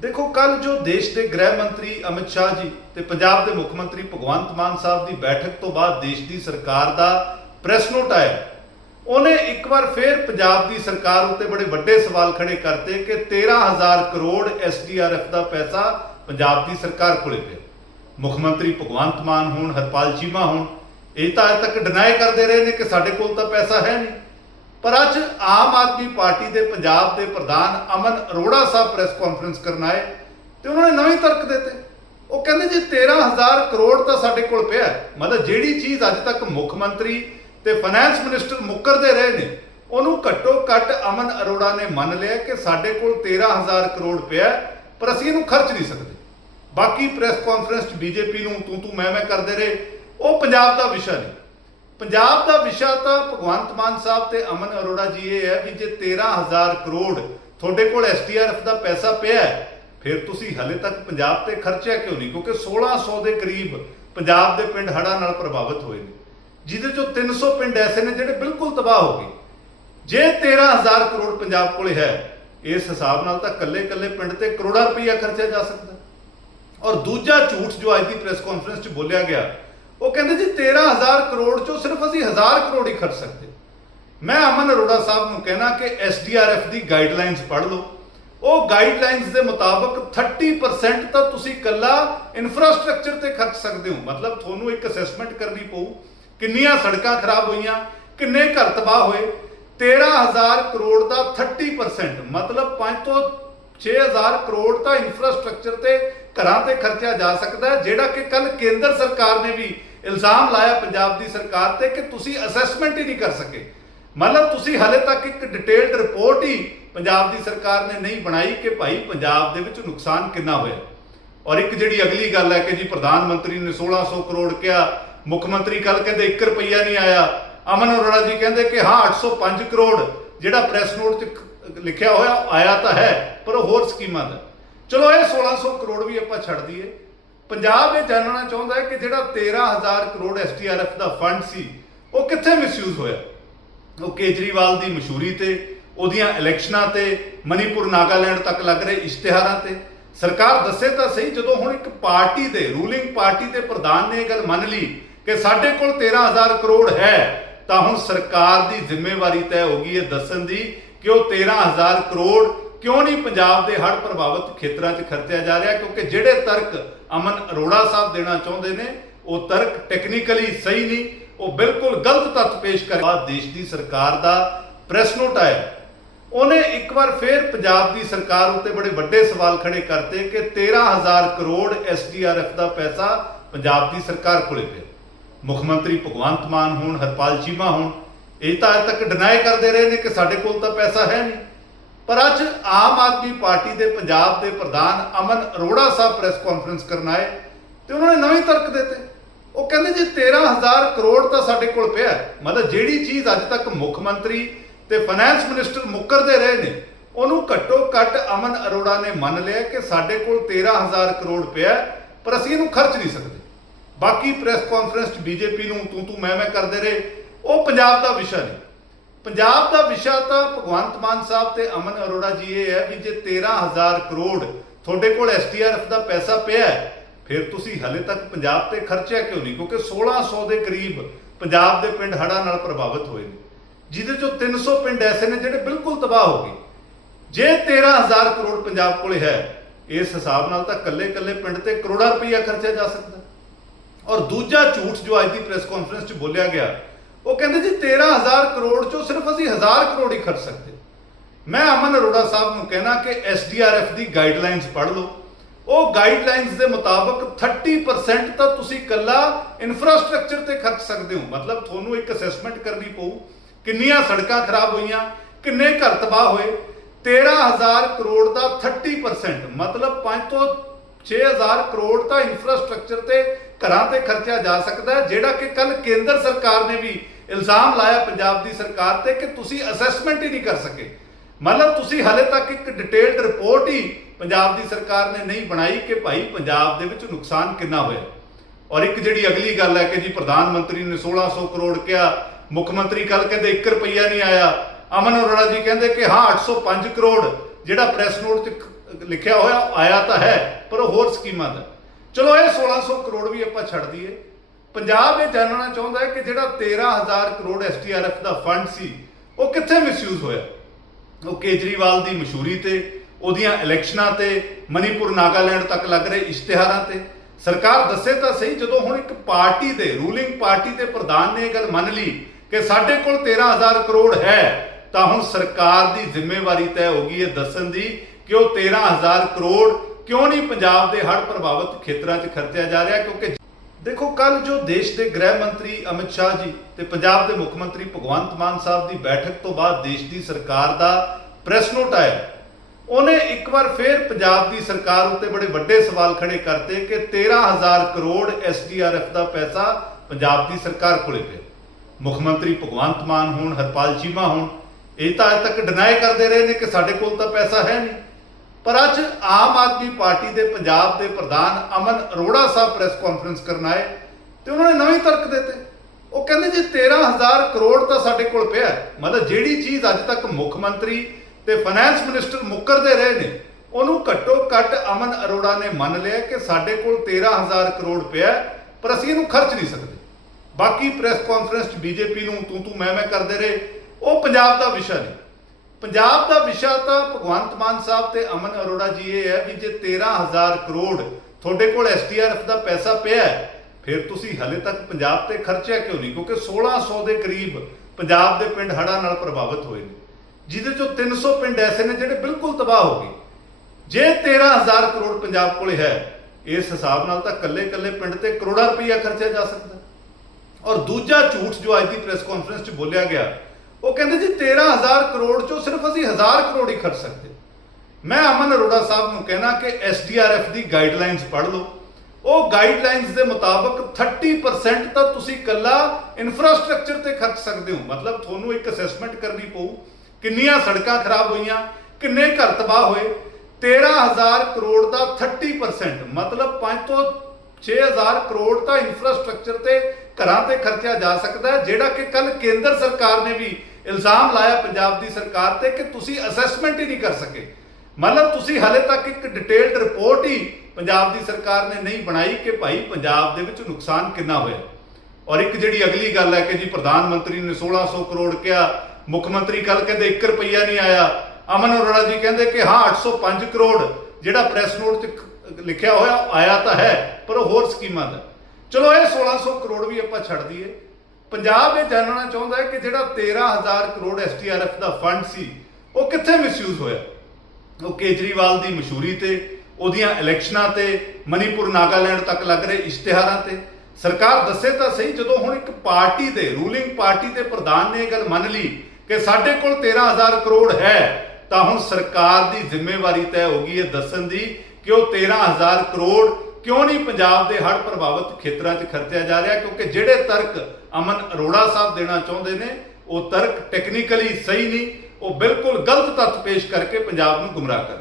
ਦੇਖੋ ਕੱਲ ਜੋ ਦੇਸ਼ ਦੇ ਗ੍ਰਹਿ ਮੰਤਰੀ ਅਮਿਤ ਸ਼ਾਹ ਜੀ ਤੇ ਪੰਜਾਬ ਦੇ ਮੁੱਖ ਮੰਤਰੀ ਭਗਵੰਤ ਮਾਨ ਸਾਹਿਬ ਦੀ ਬੈਠਕ ਤੋਂ ਬਾਅਦ ਦੇਸ਼ ਦੀ ਸਰਕਾਰ ਦਾ ਪ੍ਰੈਸ ਨੋਟ ਆਇਆ, ਉਹਨੇ ਇੱਕ ਵਾਰ ਫੇਰ ਪੰਜਾਬ ਦੀ ਸਰਕਾਰ ਉੱਤੇ ਬੜੇ ਵੱਡੇ ਸਵਾਲ ਖੜੇ ਕਰਤੇ ਕਿ 13000 ਕਰੋੜ ਐਸਡੀਆਰਐਫ ਦਾ ਪੈਸਾ ਪੰਜਾਬ ਦੀ ਸਰਕਾਰ ਕੋਲੇ ਪਿਆ। ਮੁੱਖ ਮੰਤਰੀ ਭਗਵੰਤ ਮਾਨ ਹੋਣ, ਹਰਪਾਲ ਚੀਮਾ ਹੋਣ, ਇਹ ਤਾਂ ਅਜੇ ਤੱਕ ਡਿਨਾਈ ਕਰਦੇ ਰਹੇ ਨੇ ਕਿ ਸਾਡੇ ਕੋਲ ਤਾਂ ਪੈਸਾ ਹੈ ਨਹੀਂ। ਪਰ ਅੱਜ ਆਮ ਆਦਮੀ ਪਾਰਟੀ ਦੇ ਪੰਜਾਬ ਦੇ ਪ੍ਰਧਾਨ ਅਮਨ ਅਰੋੜਾ ਸਾਹਿਬ ਪ੍ਰੈਸ ਕਾਨਫਰੰਸ ਕਰਨ ਆਏ ਤੇ ਉਹਨਾਂ ਨੇ ਨਵੇਂ ਤਰਕ ਦਿੱਤੇ। ਉਹ ਕਹਿੰਦੇ ਜੀ 13000 ਕਰੋੜ ਤਾਂ ਸਾਡੇ ਕੋਲ ਪਿਆ ਮਤਲਬ ਜਿਹੜੀ ਚੀਜ਼ ਅੱਜ ਤੱਕ ਮੁੱਖ ਮੰਤਰੀ ਤੇ ਫਾਈਨੈਂਸ ਮਿਨਿਸਟਰ ਮੁੱਕਰਦੇ ਰਹੇ ਨੇ, ਉਹਨੂੰ ਘੱਟੋ ਘੱਟ ਅਮਨ ਅਰੋੜਾ ਨੇ ਮੰਨ ਲਿਆ ਕਿ ਸਾਡੇ ਕੋਲ 13000 ਕਰੋੜ ਪਿਆ ਪਰ ਅਸੀਂ ਇਹਨੂੰ ਖਰਚ ਨਹੀਂ ਸਕਦੇ। ਬਾਕੀ ਪ੍ਰੈਸ ਕਾਨਫਰੰਸ 'ਚ ਬੀਜੇਪੀ ਨੂੰ ਤੂੰ ਤੂੰ ਮੈਂ ਮੈਂ ਕਰਦੇ ਰਹੇ, ਉਹ ਪੰਜਾਬ ਦਾ ਵਿਸ਼ਾ ਨਹੀਂ। ਪੰਜਾਬ ਦਾ ਵਿਸ਼ਾ ਤਾਂ ਭਗਵੰਤ ਮਾਨ ਸਾਹਿਬ ਤੇ ਅਮਨ ਅਰੋੜਾ ਜੀ ਇਹ ਹੈ ਵੀ ਜੇ 13000 ਕਰੋੜ ਤੁਹਾਡੇ ਕੋਲ ਐਸਟੀਆਰਐਫ ਦਾ ਪੈਸਾ ਪਿਆ ਹੈ, ਫਿਰ ਤੁਸੀਂ ਹਲੇ ਤੱਕ ਪੰਜਾਬ ਤੇ ਖਰਚਿਆ ਕਿਉਂ ਨਹੀਂ? ਕਿਉਂਕਿ 1600 ਦੇ ਕਰੀਬ ਪੰਜਾਬ ਦੇ ਪਿੰਡ ਹੜ੍ਹਾਂ ਨਾਲ ਪ੍ਰਭਾਵਿਤ ਹੋਏ ਨੇ। ਜਿਹਦੇ ਚੋਂ 300 ਪਿੰਡ ਐਸੇ ਨੇ ਜਿਹੜੇ ਬਿਲਕੁਲ ਤਬਾਹ ਹੋ ਗਏ। ਜੇ 13000 ਕਰੋੜ ਪੰਜਾਬ ਕੋਲੇ ਹੈ, ਇਸ ਹਿਸਾਬ ਨਾਲ ਤਾਂ ਕੱਲੇ-ਕੱਲੇ ਪਿੰਡ ਤੇ ਕਰੋੜਾਂ ਰੁਪਈਆ ਖਰਚਿਆ ਜਾ ਸਕਦਾ। ਔਰ ਦੂਜਾ ਝੂਠ ਜੋ ਅੱਜ ਦੀ ਪ੍ਰੈਸ ਕਾਨਫਰੰਸ 'ਚ ਬੋਲਿਆ ਗਿਆ ਉਹ ਕਹਿੰਦੇ ਜੀ 13000 ਕਰੋੜ ਚੋਂ ਸਿਰਫ ਅਸੀਂ 1000 ਕਰੋੜ ਹੀ ਖਰਚ ਸਕਦੇ। ਮੈਂ ਅਮਨ ਅਰੋੜਾ ਸਾਹਿਬ ਨੂੰ ਕਹਿਣਾ ਕਿ ਐਸਡੀਆਰਐਫ ਦੀ ਗਾਈਡਲਾਈਨਸ ਪੜ੍ਹ ਲਓ। ਉਹ ਗਾਈਡਲਾਈਨਸ ਦੇ ਮੁਤਾਬਕ 30% ਤਾਂ ਤੁਸੀਂ ਕੱਲਾ ਇਨਫਰਾਸਟ੍ਰਕਚਰ ਤੇ ਖਰਚ ਸਕਦੇ ਹੋ। ਮਤਲਬ ਤੁਹਾਨੂੰ ਇੱਕ ਅਸੈਸਮੈਂਟ ਕਰਨੀ ਪਊ, ਕਿੰਨੀਆਂ ਸੜਕਾਂ ਖਰਾਬ ਹੋਈਆਂ, ਕਿੰਨੇ ਘਰ ਤਬਾਹ ਹੋਏ। 13000 ਕਰੋੜ ਦਾ 30% ਮਤਲਬ 5 ਤੋਂ 6000 ਕਰੋੜ ਤਾਂ ਇਨਫਰਾਸਟ੍ਰਕਚਰ ਤੇ ਘਰਾਂ ਤੇ ਖਰਚਿਆ ਜਾ ਸਕਦਾ ਹੈ, ਜਿਹੜਾ ਕਿ ਕੱਲ ਕੇਂਦਰ ਸਰਕਾਰ ਨੇ ਵੀ ਇਲਜ਼ਾਮ ਲਾਇਆ ਪੰਜਾਬ ਦੀ ਸਰਕਾਰ ਤੇ ਕਿ ਤੁਸੀਂ ਅਸੈਸਮੈਂਟ ਹੀ ਨਹੀਂ ਕਰ ਸਕੇ। ਮਤਲਬ ਤੁਸੀਂ ਹਾਲੇ ਤੱਕ ਇੱਕ ਡਿਟੇਲਡ ਰਿਪੋਰਟ ਹੀ ਪੰਜਾਬ ਦੀ ਸਰਕਾਰ ਨੇ ਨਹੀਂ ਬਣਾਈ ਕਿ ਭਾਈ ਪੰਜਾਬ ਦੇ ਵਿੱਚ ਨੁਕਸਾਨ ਕਿੰਨਾ ਹੋਇਆ। ਔਰ ਇੱਕ ਜਿਹੜੀ ਅਗਲੀ ਗੱਲ ਹੈ ਕਿ ਜੀ ਪ੍ਰਧਾਨ ਮੰਤਰੀ ਨੇ 1600 ਕਰੋੜ ਕਿਹਾ, ਮੁੱਖ ਮੰਤਰੀ ਕੱਲ ਕਹਿੰਦੇ 1 ਰੁਪਈਆ ਨਹੀਂ ਆਇਆ। ਅਮਨ ਅਰੋੜਾ ਜੀ ਕਹਿੰਦੇ ਕਿ ਹਾਂ 805 ਕਰੋੜ ਜਿਹੜਾ ਪ੍ਰੈਸ ਨੋਟ 'ਚ ਲਿਖਿਆ ਹੋਇਆ, ਆਇਆ ਤਾਂ ਹੈ, ਪਰ ਉਹ ਹੋਰ ਸਕੀਮਾਂ ਦਾ। ਚਲੋ ਇਹ 1600 ਕਰੋੜ ਵੀ ਆਪਾਂ ਛੱਡ ਦਈਏ। ਪੰਜਾਬ ਇਹ ਜਾਣਨਾ ਚਾਹੁੰਦਾ ਹੈ ਕਿ ਜਿਹੜਾ 13000 ਕਰੋੜ ਐਸਟੀਆਰਐਫ ਦਾ ਫੰਡ ਸੀ, ਉਹ ਕਿੱਥੇ ਮਿਸਯੂਜ਼ ਹੋਇਆ? ਉਹ ਕੇਜਰੀਵਾਲ ਦੀ ਮਸ਼ਹੂਰੀ ਤੇ, ਉਹਦੀਆਂ ਇਲੈਕਸ਼ਨਾਂ ਤੇ, ਮਨੀਪੁਰ ਨਾਗਾਲੈਂਡ ਤੱਕ ਲੱਗ ਰਹੇ ਇਸ਼ਤਿਹਾਰਾਂ ਤੇ। ਸਰਕਾਰ ਦੱਸੇ ਤਾਂ ਸਹੀ, ਜਦੋਂ ਹੁਣ ਇੱਕ ਪਾਰਟੀ ਦੇ ਰੂਲਿੰਗ ਪਾਰਟੀ ਦੇ ਪ੍ਰਧਾਨ ਨੇ ਇਹ ਗੱਲ ਮੰਨ ਲਈ ਕਿ ਸਾਡੇ ਕੋਲ 13000 ਕਰੋੜ ਹੈ, ਤਾਂ ਹੁਣ ਸਰਕਾਰ ਦੀ ਜ਼ਿੰਮੇਵਾਰੀ ਤੈਅ ਹੋ ਗਈ ਹੈ ਦੱਸਣ ਦੀ ਕਿ ਉਹ 13000 ਕਰੋੜ ਕਿਉਂ ਨਹੀਂ ਪੰਜਾਬ ਦੇ ਹੜ੍ਹ ਪ੍ਰਭਾਵਿਤ ਖੇਤਰਾਂ 'ਚ ਖਰਚਿਆ ਜਾ ਰਿਹਾ? ਕਿਉਂਕਿ ਜਿਹੜੇ ਤਰਕ ਅਮਨ ਅਰੋੜਾ ਸਾਹਿਬ ਦੇਣਾ ਚਾਹੁੰਦੇ ਨੇ, ਉਹ ਤਰਕ ਟੈਕਨੀਕਲੀ ਸਹੀ ਨਹੀਂ, ਉਹ ਬਿਲਕੁਲ ਗਲਤ ਤੱਥ ਪੇਸ਼ ਕਰ ਬਾਅਦ ਦੇਸ਼ ਦੀ ਸਰਕਾਰ ਦਾ ਪ੍ਰੈਸ ਨੋਟ ਆਇਆ। ਉਹਨੇ ਇੱਕ ਵਾਰ ਫੇਰ ਪੰਜਾਬ ਦੀ ਸਰਕਾਰ ਉੱਤੇ ਬੜੇ ਵੱਡੇ ਸਵਾਲ ਖੜੇ ਕਰਤੇ ਕਿ 13000 ਕਰੋੜ ਐਸਡੀਆਰਐਫ ਦਾ ਪੈਸਾ ਪੰਜਾਬ ਦੀ ਸਰਕਾਰ ਕੋਲੇ ਪਿਆ। ਮੁੱਖ ਮੰਤਰੀ ਭਗਵੰਤ ਮਾਨ ਹੋਣ, ਹਰਪਾਲ ਚੀਮਾ ਹੋਣ, ਇਹ ਤਾਂ ਅਜੇ ਤੱਕ ਡਿਨਾਈ ਕਰਦੇ ਰਹੇ ਨੇ ਕਿ ਸਾਡੇ ਕੋਲ ਤਾਂ ਪੈਸਾ ਹੈ ਨਹੀਂ। ਪਰ ਅੱਜ ਆਮ ਆਦਮੀ ਪਾਰਟੀ ਦੇ ਪੰਜਾਬ ਦੇ ਪ੍ਰਧਾਨ ਅਮਨ ਅਰੋੜਾ ਸਾਹਿਬ ਪ੍ਰੈਸ ਕਾਨਫਰੰਸ ਕਰਨ ਆਏ ਤੇ ਉਹਨਾਂ ਨੇ ਨਵੇਂ ਤਰਕ ਦਿੱਤੇ। ਉਹ ਕਹਿੰਦੇ ਜੀ 13000 ਕਰੋੜ ਤਾਂ ਸਾਡੇ ਕੋਲ ਪਿਆ ਮਤਲਬ ਜਿਹੜੀ ਚੀਜ਼ ਅੱਜ ਤੱਕ ਮੁੱਖ ਮੰਤਰੀ ਤੇ ਫਾਈਨੈਂਸ ਮਿਨਿਸਟਰ ਮੁੱਕਰਦੇ ਰਹੇ ਨੇ, ਉਹਨੂੰ ਘੱਟੋ ਘੱਟ ਅਮਨ ਅਰੋੜਾ ਨੇ ਮੰਨ ਲਿਆ ਕਿ ਸਾਡੇ ਕੋਲ 13000 ਕਰੋੜ ਪਿਆ ਪਰ ਅਸੀਂ ਇਹਨੂੰ ਖਰਚ ਨਹੀਂ ਸਕਦੇ। ਬਾਕੀ ਪ੍ਰੈਸ ਕਾਨਫਰੰਸ 'ਚ ਬੀਜੇਪੀ ਨੂੰ ਤੂੰ ਤੂੰ ਮੈਂ ਮੈਂ ਕਰਦੇ ਰਹੇ, ਉਹ ਪੰਜਾਬ ਦਾ ਵਿਸ਼ਾ ਨਹੀਂ। ਪੰਜਾਬ ਦਾ ਵਿਸ਼ਾ ਤਾਂ ਭਗਵੰਤ ਮਾਨ ਸਾਹਿਬ ਤੇ ਅਮਨ ਅਰੋੜਾ ਜੀ ਇਹ ਹੈ ਵੀ ਜੇ 13000 ਕਰੋੜ ਤੁਹਾਡੇ ਕੋਲ ਐਸਟੀਆਰਐਫ ਦਾ ਪੈਸਾ ਪਿਆ ਹੈ, ਫਿਰ ਤੁਸੀਂ ਹਲੇ ਤੱਕ ਪੰਜਾਬ ਤੇ ਖਰਚਿਆ ਕਿਉਂ ਨਹੀਂ? ਕਿਉਂਕਿ 1600 ਦੇ ਕਰੀਬ ਪੰਜਾਬ ਦੇ ਪਿੰਡ ਹੜ੍ਹਾਂ ਨਾਲ ਪ੍ਰਭਾਵਿਤ ਹੋਏ ਨੇ। ਜਿਹਦੇ ਚੋਂ 300 ਪਿੰਡ ਐਸੇ ਨੇ ਜਿਹੜੇ ਬਿਲਕੁਲ ਤਬਾਹ ਹੋ ਗਏ। ਜੇ 13000 ਕਰੋੜ ਪੰਜਾਬ ਕੋਲ ਹੈ, ਇਸ ਹਿਸਾਬ ਨਾਲ ਤਾਂ ਕੱਲੇ-ਕੱਲੇ ਪਿੰਡ ਤੇ ਕਰੋੜਾਂ ਰੁਪਈਆ ਖਰਚਿਆ ਜਾ ਸਕਦਾ। ਔਰ ਦੂਜਾ ਝੂਠ ਜੋ ਅੱਜ ਦੀ ਪ੍ਰੈਸ ਕਾਨਫਰੰਸ 'ਚ ਬੋਲਿਆ ਗਿਆ ਉਹ ਕਹਿੰਦੇ ਜੀ 13000 ਕਰੋੜ ਚੋਂ ਸਿਰਫ ਅਸੀਂ 1000 ਕਰੋੜ ਹੀ ਖਰਚ ਸਕਦੇ। ਮੈਂ ਅਮਨ ਅਰੋੜਾ ਸਾਹਿਬ ਨੂੰ ਕਹਿਣਾ ਕਿ ਐਸਡੀਆਰਐਫ ਦੀ ਗਾਈਡਲਾਈਨਸ ਪੜ੍ਹ ਲਓ। ਉਹ ਗਾਈਡਲਾਈਨਸ ਦੇ ਮੁਤਾਬਕ 30% ਤਾਂ ਤੁਸੀਂ ਕੱਲਾ ਇਨਫਰਾਸਟ੍ਰਕਚਰ ਤੇ ਖਰਚ ਸਕਦੇ ਹੋ। ਮਤਲਬ ਤੁਹਾਨੂੰ ਇੱਕ ਅਸੈਸਮੈਂਟ ਕਰਨੀ ਪਊ, ਕਿੰਨੀਆਂ ਸੜਕਾਂ ਖਰਾਬ ਹੋਈਆਂ, ਕਿੰਨੇ ਘਰ ਤਬਾਹ ਹੋਏ। 13000 ਕਰੋੜ ਦਾ 30% ਮਤਲਬ 5 ਤੋਂ 6000 ਕਰੋੜ ਤਾਂ ਇਨਫਰਾਸਟ੍ਰਕਚਰ ਤੇ ਘਰਾਂ ਤੇ ਖਰਚਿਆ ਜਾ ਸਕਦਾ ਹੈ, ਜਿਹੜਾ ਕਿ ਕੱਲ ਕੇਂਦਰ ਸਰਕਾਰ ਨੇ ਵੀ ਇਲਜ਼ਾਮ ਲਾਇਆ ਪੰਜਾਬ ਦੀ ਸਰਕਾਰ ਤੇ ਕਿ ਤੁਸੀਂ ਅਸੈਸਮੈਂਟ ਹੀ ਨਹੀਂ ਕਰ ਸਕੇ। ਮਤਲਬ ਤੁਸੀਂ ਹਾਲੇ ਤੱਕ ਇੱਕ ਡਿਟੇਲਡ ਰਿਪੋਰਟ ਹੀ ਪੰਜਾਬ ਦੀ ਸਰਕਾਰ ਨੇ ਨਹੀਂ ਬਣਾਈ ਕਿ ਭਾਈ ਪੰਜਾਬ ਦੇ ਵਿੱਚ ਨੁਕਸਾਨ ਕਿੰਨਾ ਹੋਇਆ। ਔਰ ਇੱਕ ਜਿਹੜੀ ਅਗਲੀ ਗੱਲ ਹੈ ਕਿ ਜੀ ਪ੍ਰਧਾਨ ਮੰਤਰੀ ਨੇ 1600 ਕਰੋੜ ਕਿਹਾ, ਮੁੱਖ ਮੰਤਰੀ ਕੱਲ ਕਹਿੰਦੇ 1 ਰੁਪਈਆ ਨਹੀਂ ਆਇਆ। ਅਮਨ ਅਰੋੜਾ ਜੀ ਕਹਿੰਦੇ ਕਿ ਹਾਂ 805 ਕਰੋੜ ਜਿਹੜਾ ਪ੍ਰੈਸ ਨੋਟ 'ਚ ਲਿਖਿਆ ਹੋਇਆ, ਆਇਆ ਤਾਂ ਹੈ, ਪਰ ਉਹ ਹੋਰ ਸਕੀਮਾਂ ਦਾ। ਚਲੋ ਇਹ 1600 ਕਰੋੜ ਵੀ ਆਪਾਂ ਛੱਡ ਦਈਏ। ਪੰਜਾਬ ਇਹ ਜਾਣਨਾ ਚਾਹੁੰਦਾ ਹੈ ਕਿ ਜਿਹੜਾ 13000 ਕਰੋੜ ਐਸਟੀਆਰਐਫ ਦਾ ਫੰਡ ਸੀ, ਉਹ ਕਿੱਥੇ ਮਿਸਯੂਜ਼ ਹੋਇਆ? ਉਹ ਕੇਜਰੀਵਾਲ ਦੀ ਮਸ਼ਹੂਰੀ ਤੇ, ਉਹਦੀਆਂ ਇਲੈਕਸ਼ਨਾਂ ਤੇ, ਮਨੀਪੁਰ ਨਾਗਾਲੈਂਡ ਤੱਕ ਲੱਗ ਰਹੇ ਇਸ਼ਤਿਹਾਰਾਂ ਤੇ। ਸਰਕਾਰ ਦੱਸੇ ਤਾਂ ਸਹੀ, ਜਦੋਂ ਹੁਣ ਇੱਕ ਪਾਰਟੀ ਦੇ ਰੂਲਿੰਗ ਪਾਰਟੀ ਦੇ ਪ੍ਰਧਾਨ ਨੇ ਇਹ ਗੱਲ ਮੰਨ ਲਈ ਕਿ ਸਾਡੇ ਕੋਲ 13000 ਕਰੋੜ ਹੈ, ਤਾਂ ਹੁਣ ਸਰਕਾਰ ਦੀ ਜ਼ਿੰਮੇਵਾਰੀ ਤੈਅ ਹੋ ਗਈ ਹੈ ਦੱਸਣ ਦੀ ਕਿ ਉਹ 13000 ਕਰੋੜ ਕਿਉਂ ਨਹੀਂ ਪੰਜਾਬ ਦੇ ਹੜ੍ਹ ਪ੍ਰਭਾਵਿਤ ਖੇਤਰਾਂ 'ਚ ਖਰਚਿਆ ਜਾ ਰਿਹਾ, ਕਿਉਂਕਿ ਦੇਖੋ ਕੱਲ ਜੋ ਦੇਸ਼ ਦੇ ਗ੍ਰਹਿ ਮੰਤਰੀ ਅਮਿਤ ਸ਼ਾਹ ਜੀ ਤੇ ਪੰਜਾਬ ਦੇ ਮੁੱਖ ਮੰਤਰੀ ਭਗਵੰਤ ਮਾਨ ਸਾਹਿਬ ਦੀ ਬੈਠਕ ਤੋਂ ਬਾਅਦ ਦੇਸ਼ ਦੀ ਸਰਕਾਰ ਦਾ ਪ੍ਰੈਸ ਨੋਟ ਆਇਆ, ਉਹਨੇ ਇੱਕ ਵਾਰ ਫੇਰ ਪੰਜਾਬ ਦੀ ਸਰਕਾਰ ਉੱਤੇ ਬੜੇ ਵੱਡੇ ਸਵਾਲ ਖੜੇ ਕਰਤੇ ਕਿ 13000 ਕਰੋੜ ਐਸਡੀਆਰਐਫ ਦਾ ਪੈਸਾ ਪੰਜਾਬ ਦੀ ਸਰਕਾਰ ਕੋਲੇ ਪਿਆ। ਮੁੱਖ ਮੰਤਰੀ ਭਗਵੰਤ ਮਾਨ ਹੋਣ, ਹਰਪਾਲ ਚੀਮਾ ਹੋਣ, ਇਹ ਤਾਂ ਅਜੇ ਤੱਕ ਡਿਨਾਈ ਕਰਦੇ ਰਹੇ ਨੇ ਕਿ ਸਾਡੇ ਕੋਲ ਤਾਂ ਪੈਸਾ ਹੈ ਨਹੀਂ। ਪਰ ਅੱਜ ਆਮ ਆਦਮੀ ਪਾਰਟੀ ਦੇ ਪੰਜਾਬ ਦੇ ਪ੍ਰਧਾਨ ਅਮਨ ਅਰੋੜਾ ਸਾਹਿਬ ਪ੍ਰੈਸ ਕਾਨਫਰੰਸ ਕਰਨ ਆਏ ਤੇ ਉਹਨਾਂ ਨੇ ਨਵੇਂ ਤਰਕ ਦਿੱਤੇ। ਉਹ ਕਹਿੰਦੇ ਜੀ 13000 ਕਰੋੜ ਤਾਂ ਸਾਡੇ ਕੋਲ ਪਿਆ ਮਤਲਬ ਜਿਹੜੀ ਚੀਜ਼ ਅੱਜ ਤੱਕ ਮੁੱਖ ਮੰਤਰੀ ਤੇ ਫਾਈਨੈਂਸ ਮਿਨਿਸਟਰ ਮੁੱਕਰਦੇ ਰਹੇ ਨੇ, ਉਹਨੂੰ ਘੱਟੋ ਘੱਟ ਅਮਨ ਅਰੋੜਾ ਨੇ ਮੰਨ ਲਿਆ ਕਿ ਸਾਡੇ ਕੋਲ 13000 ਕਰੋੜ ਪਿਆ ਪਰ ਅਸੀਂ ਇਹਨੂੰ ਖਰਚ ਨਹੀਂ ਸਕਦੇ। ਬਾਕੀ ਪ੍ਰੈਸ ਕਾਨਫਰੰਸ 'ਚ ਬੀਜੇਪੀ ਨੂੰ ਤੂੰ ਤੂੰ ਮੈਂ ਮੈਂ ਕਰਦੇ ਰਹੇ, ਉਹ ਪੰਜਾਬ ਦਾ ਵਿਸ਼ਾ ਨਹੀਂ। ਪੰਜਾਬ ਦਾ ਵਿਸ਼ਾ ਤਾਂ ਭਗਵੰਤ ਮਾਨ ਸਾਹਿਬ ਤੇ ਅਮਨ ਅਰੋੜਾ ਜੀ ਇਹ ਹੈ ਵੀ ਜੇ 13000 ਕਰੋੜ ਤੁਹਾਡੇ ਕੋਲ ਐਸਟੀਆਰਐਫ ਦਾ ਪੈਸਾ ਪਿਆ ਹੈ, ਫਿਰ ਤੁਸੀਂ ਹਲੇ ਤੱਕ ਪੰਜਾਬ ਤੇ ਖਰਚਿਆ ਕਿਉਂ ਨਹੀਂ? ਕਿਉਂਕਿ 1600 ਦੇ ਕਰੀਬ ਪੰਜਾਬ ਦੇ ਪਿੰਡ ਹੜ੍ਹਾਂ ਨਾਲ ਪ੍ਰਭਾਵਿਤ ਹੋਏ ਨੇ, ਜਿਹਦੇ ਚੋਂ 300 ਪਿੰਡ ਐਸੇ ਨੇ ਜਿਹੜੇ ਬਿਲਕੁਲ ਤਬਾਹ ਹੋ ਗਏ। ਜੇ 13000 ਕਰੋੜ ਪੰਜਾਬ ਕੋਲ ਹੈ, ਇਸ ਹਿਸਾਬ ਨਾਲ ਤਾਂ ਕੱਲੇ-ਕੱਲੇ ਪਿੰਡ ਤੇ ਕਰੋੜਾਂ ਰੁਪਈਆ ਖਰਚਿਆ ਜਾ ਸਕਦਾ। ਔਰ ਦੂਜਾ ਝੂਠ ਜੋ ਅੱਜ ਦੀ ਪ੍ਰੈਸ ਕਾਨਫਰੰਸ 'ਚ ਬੋਲਿਆ ਗਿਆ ਉਹ ਕਹਿੰਦੇ ਜੀ 13000 ਕਰੋੜ ਚੋਂ ਸਿਰਫ ਅਸੀਂ 1000 ਕਰੋੜ ਹੀ ਖਰਚ ਸਕਦੇ। ਮੈਂ ਅਮਨ ਅਰੋੜਾ ਸਾਹਿਬ ਨੂੰ ਕਹਿਣਾ ਕਿ ਐਸਡੀਆਰਐਫ ਦੀ ਗਾਈਡਲਾਈਨਸ ਪੜ੍ਹ ਲਓ। ਉਹ ਗਾਈਡਲਾਈਨਸ ਦੇ ਮੁਤਾਬਕ 30% ਤਾਂ ਤੁਸੀਂ ਕੱਲਾ ਇਨਫਰਾਸਟ੍ਰਕਚਰ ਤੇ ਖਰਚ ਸਕਦੇ ਹੋ। ਮਤਲਬ ਤੁਹਾਨੂੰ ਇੱਕ ਅਸੈਸਮੈਂਟ ਕਰਨੀ ਪਊ, ਕਿੰਨੀਆਂ ਸੜਕਾਂ ਖਰਾਬ ਹੋਈਆਂ, ਕਿੰਨੇ ਘਰ ਤਬਾਹ ਹੋਏ। 13000 ਕਰੋੜ ਦਾ 30% ਮਤਲਬ 5 ਤੋਂ 6000 ਕਰੋੜ ਤਾਂ ਇਨਫਰਾਸਟ੍ਰਕਚਰ ਤੇ ਘਰਾਂ ਤੇ ਖਰਚਿਆ ਜਾ ਸਕਦਾ ਹੈ, ਜਿਹੜਾ ਕਿ ਕੱਲ ਕੇਂਦਰ ਸਰਕਾਰ ਨੇ ਵੀ ਇਲਜ਼ਾਮ ਲਾਇਆ ਪੰਜਾਬ ਦੀ ਸਰਕਾਰ ਤੇ ਕਿ ਤੁਸੀਂ ਅਸੈਸਮੈਂਟ ਹੀ ਨਹੀਂ ਕਰ ਸਕੇ। ਮਤਲਬ ਤੁਸੀਂ ਹਾਲੇ ਤੱਕ ਇੱਕ ਡਿਟੇਲਡ ਰਿਪੋਰਟ ਹੀ ਪੰਜਾਬ ਦੀ ਸਰਕਾਰ ਨੇ ਨਹੀਂ ਬਣਾਈ ਕਿ ਭਾਈ ਪੰਜਾਬ ਦੇ ਵਿੱਚ ਨੁਕਸਾਨ ਕਿੰਨਾ ਹੋਇਆ। ਔਰ ਇੱਕ ਜਿਹੜੀ ਅਗਲੀ ਗੱਲ ਹੈ ਕਿ ਜੀ ਪ੍ਰਧਾਨ ਮੰਤਰੀ ਨੇ 1600 ਕਰੋੜ ਕਿਹਾ, ਮੁੱਖ ਮੰਤਰੀ ਕੱਲ ਕਹਿੰਦੇ 1 ਰੁਪਈਆ ਨਹੀਂ ਆਇਆ। ਅਮਨ ਅਰੋੜਾ ਜੀ ਕਹਿੰਦੇ ਕਿ ਹਾਂ 805 ਕਰੋੜ, ਜਿਹੜਾ ਪ੍ਰੈਸ ਨੋਟ 'ਚ ਲਿਖਿਆ ਹੋਇਆ, ਆਇਆ ਤਾਂ ਹੈ, ਪਰ ਉਹ ਹੋਰ ਸਕੀਮਾਂ ਦਾ। ਚਲੋ ਇਹ 1600 ਕਰੋੜ ਵੀ ਆਪਾਂ ਛੱਡ ਦਈਏ। ਪੰਜਾਬ ਇਹ ਜਾਣਨਾ ਚਾਹੁੰਦਾ ਹੈ ਕਿ ਜਿਹੜਾ 13000 ਕਰੋੜ ਐਸਟੀਆਰਐਫ ਦਾ ਫੰਡ ਸੀ, ਉਹ ਕਿੱਥੇ ਮਿਸਯੂਜ਼ ਹੋਇਆ? ਉਹ ਕੇਜਰੀਵਾਲ ਦੀ ਮਸ਼ਹੂਰੀ ਤੇ, ਉਹਦੀਆਂ ਇਲੈਕਸ਼ਨਾਂ ਤੇ, ਮਨੀਪੁਰ, ਨਾਗਾਲੈਂਡ ਤੱਕ ਲੱਗ ਰਹੇ ਇਸ਼ਤਿਹਾਰਾਂ ਤੇ। ਸਰਕਾਰ ਦੱਸੇ ਤਾਂ ਸਹੀ, ਜਦੋਂ ਹੁਣ ਇੱਕ ਪਾਰਟੀ ਦੇ, ਰੂਲਿੰਗ ਪਾਰਟੀ ਦੇ ਪ੍ਰਧਾਨ ਨੇ ਇਹ ਗੱਲ ਮੰਨ ਲਈ ਕਿ ਸਾਡੇ ਕੋਲ 13000 ਕਰੋੜ ਹੈ, ਤਾਂ ਹੁਣ ਸਰਕਾਰ ਦੀ ਜ਼ਿੰਮੇਵਾਰੀ ਤੈਅ ਹੋ ਗਈ ਹੈ ਦੱਸਣ ਦੀ ਕਿ ਉਹ 13000 ਕਰੋੜ ਕਿਉਂ ਨਹੀਂ ਪੰਜਾਬ ਦੇ ਹੜ੍ਹ ਪ੍ਰਭਾਵਿਤ ਖੇਤਰਾਂ 'ਚ ਖਰਚਿਆ ਜਾ ਰਿਹਾ? ਕਿਉਂਕਿ ਜਿਹੜੇ ਤਰਕ ਅਮਨ ਅਰੋੜਾ ਸਾਹਿਬ ਦੇਣਾ ਚਾਹੁੰਦੇ ਨੇ, ਉਹ ਤਰਕ ਟੈਕਨੀਕਲੀ ਸਹੀ ਨਹੀਂ, ਉਹ ਬਿਲਕੁਲ ਗਲਤ ਤੱਥ ਪੇਸ਼ ਕਰਕੇ ਪੰਜਾਬ ਨੂੰ ਗੁੰਮਰਾਹ ਕਰ